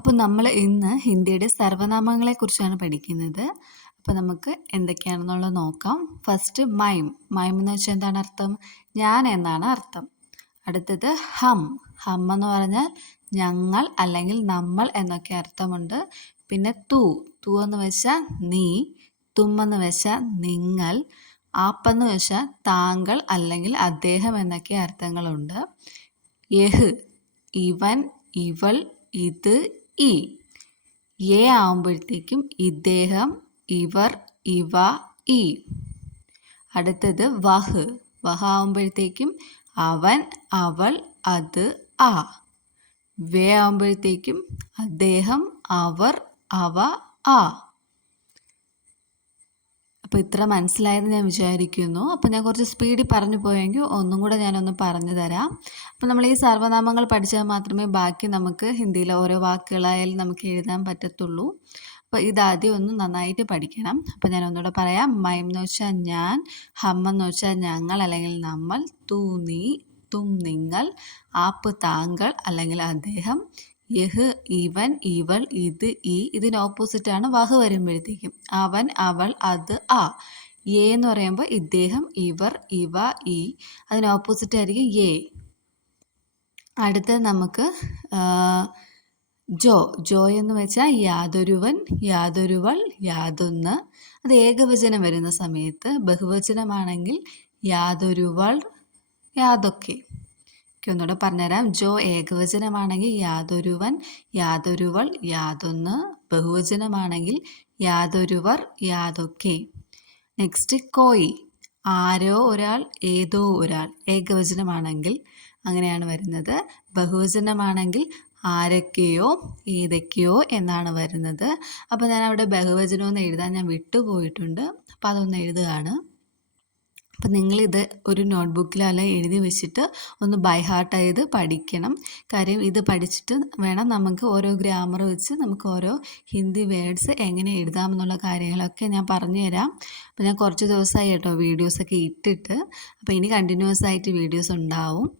അപ്പോൾ നമ്മൾ ഇന്ന് ഹിന്ദിയുടെ സർവ്വനാമങ്ങളെക്കുറിച്ചാണ് പഠിക്കുന്നത്. അപ്പോൾ നമുക്ക് എന്തൊക്കെയാണെന്നുള്ളത് നോക്കാം. ഫസ്റ്റ് മൈം. മൈം എന്ന് വെച്ചാൽ എന്താണ് അർത്ഥം? ഞാൻ എന്നാണ് അർത്ഥം. അടുത്തത് ഹം. ഹം എന്ന് പറഞ്ഞാൽ ഞങ്ങൾ അല്ലെങ്കിൽ നമ്മൾ എന്നൊക്കെ അർത്ഥമുണ്ട്. പിന്നെ തു. തു എന്ന് വെച്ചാൽ നീ. തും എന്ന് വെച്ചാൽ നിങ്ങൾ. ആപ്പെന്ന് വെച്ചാൽ താങ്കൾ അല്ലെങ്കിൽ അദ്ദേഹം എന്നൊക്കെ അർത്ഥങ്ങളുണ്ട്. യഹ് ഇവൻ, ഇവൾ, ഇത്, ഈ. യേ ആവുമ്പോഴത്തേക്കും ഇദ്ദേഹം, ഇവർ, ഇവ, ഈ. അടുത്തത് വഹ്. വഹ ആവുമ്പോഴത്തേക്കും അവൻ, അവൾ, അത്, ആ. വേ ആവുമ്പോഴത്തേക്കും അദ്ദേഹം, അവർ, അവ, ആ. അപ്പോൾ ഇത്ര മനസ്സിലായെന്ന് ഞാൻ വിചാരിക്കുന്നു. അപ്പോൾ ഞാൻ കുറച്ച് സ്പീഡിൽ പറഞ്ഞു പോയെങ്കിൽ ഒന്നും കൂടെ ഞാനൊന്ന് പറഞ്ഞു തരാം. അപ്പോൾ നമ്മൾ ഈ സർവ്വനാമങ്ങൾ പഠിച്ചാൽ മാത്രമേ ബാക്കി നമുക്ക് ഹിന്ദിയിലെ ഓരോ വാക്കുകളായാലും നമുക്ക് എഴുതാൻ പറ്റത്തുള്ളൂ. അപ്പോൾ ഇതാദ്യം ഒന്ന് നന്നായിട്ട് പഠിക്കണം. അപ്പോൾ ഞാൻ ഒന്നുകൂടെ പറയാം. മൈം എന്ന് വെച്ചാൽ ഞാൻ, ഹം എന്ന് വെച്ചാൽ ഞങ്ങൾ അല്ലെങ്കിൽ നമ്മൾ, തു നീ, തും നിങ്ങൾ, ആപ്പ് താങ്കൾ അല്ലെങ്കിൽ അദ്ദേഹം, യഹ് ഇവൻ, ഇവൾ, ഇത്, ഈ. ഇതിന് ഓപ്പോസിറ്റാണ് വഹ് വരുമ്പോഴത്തേക്കും അവൻ, അവൾ, അത്, ആ. യേ എന്ന് പറയുമ്പോൾ ഇദ്ദേഹം, ഇവർ, ഇവ, ഈ. അതിന് ഓപ്പോസിറ്റ് ആയിരിക്കും യേ. അടുത്തത് നമുക്ക് ജോ. ജോ എന്ന് വെച്ചാൽ യാതൊരുവൻ, യാതൊരുവൾ, യാതൊന്ന്. അത് ഏകവചനം വരുന്ന സമയത്ത്. ബഹുവചനമാണെങ്കിൽ യാതൊരുവൾ, യാതൊക്കെ. ഒന്നുകൂടെ പറഞ്ഞുതരാം. ജോ ഏകവചനമാണെങ്കിൽ യാതൊരുവൻ, യാതൊരുവൾ, യാതൊന്ന്. ബഹുവചനമാണെങ്കിൽ യാതൊരുവർ, യാതൊക്കെ. നെക്സ്റ്റ് കോയി. ആരോ ഒരാൾ, ഏതോ ഒരാൾ. ഏകവചനമാണെങ്കിൽ അങ്ങനെയാണ് വരുന്നത്. ബഹുവചനമാണെങ്കിൽ ആരൊക്കെയോ, ഏതൊക്കെയോ എന്നാണ് വരുന്നത്. അപ്പോൾ ഞാൻ അവിടെ ബഹുവചനമൊന്ന് എഴുതാൻ ഞാൻ വിട്ടുപോയിട്ടുണ്ട്. അപ്പോൾ അതൊന്ന് എഴുതുകയാണ്. അപ്പം നിങ്ങളിത് ഒരു നോട്ട്ബുക്കിൽ അല്ല എഴുതി വെച്ചിട്ട് ഒന്ന് ബൈ ഹാർട്ട് ചെയ്ത് പഠിക്കണം. കാര്യം ഇത് പഠിച്ചിട്ട് വേണം നമുക്ക് ഓരോ ഗ്രാമർ വെച്ച് നമുക്ക് ഓരോ ഹിന്ദി വേർഡ്സ് എങ്ങനെ എഴുതാമെന്നുള്ള കാര്യങ്ങളൊക്കെ ഞാൻ പറഞ്ഞു തരാം. അപ്പോൾ ഞാൻ കുറച്ച് ദിവസമായി കേട്ടോ വീഡിയോസൊക്കെ ഇട്ടിട്ട്. അപ്പോൾ ഇനി കണ്ടിന്യൂസ് ആയിട്ട് വീഡിയോസ് ഉണ്ടാവും.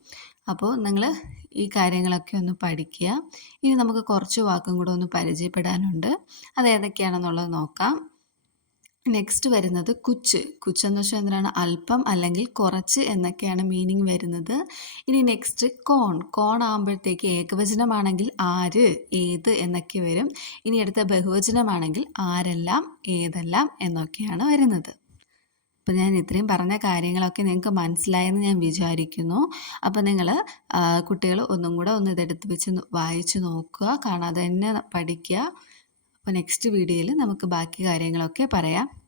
അപ്പോൾ നിങ്ങൾ ഈ കാര്യങ്ങളൊക്കെ ഒന്ന് പഠിക്കുക. ഇനി നമുക്ക് കുറച്ച് വാക്കും കൂടെ ഒന്ന് പരിചയപ്പെടാനുണ്ട്. അത് ഏതൊക്കെയാണെന്നുള്ളത് നോക്കാം. നെക്സ്റ്റ് വരുന്നത് കുച്ച്. കുച്ച് എന്ന് വെച്ചാൽ എന്തിനാണ്? അല്പം അല്ലെങ്കിൽ കുറച്ച് എന്നൊക്കെയാണ് മീനിങ് വരുന്നത്. ഇനി നെക്സ്റ്റ് കോൺ. കോൺ ആകുമ്പോഴത്തേക്ക് ഏകവചനമാണെങ്കിൽ ആര്, ഏത് എന്നൊക്കെ വരും. ഇനി അടുത്ത ബഹുവചനമാണെങ്കിൽ ആരെല്ലാം, ഏതെല്ലാം എന്നൊക്കെയാണ് വരുന്നത്. അപ്പോൾ ഞാൻ ഇത്രയും പറഞ്ഞ കാര്യങ്ങളൊക്കെ നിങ്ങൾക്ക് മനസ്സിലായെന്ന് ഞാൻ വിചാരിക്കുന്നു. അപ്പോൾ നിങ്ങൾ കുട്ടികൾ ഒന്നും കൂടെ ഒന്ന് ഇതെടുത്ത് വെച്ച് വായിച്ച് നോക്കുക, കാണാതെ തന്നെ പഠിക്കുക. അപ്പോൾ നെക്സ്റ്റ് വീഡിയോയിൽ നമുക്ക് ബാക്കി കാര്യങ്ങളൊക്കെ പറയാം.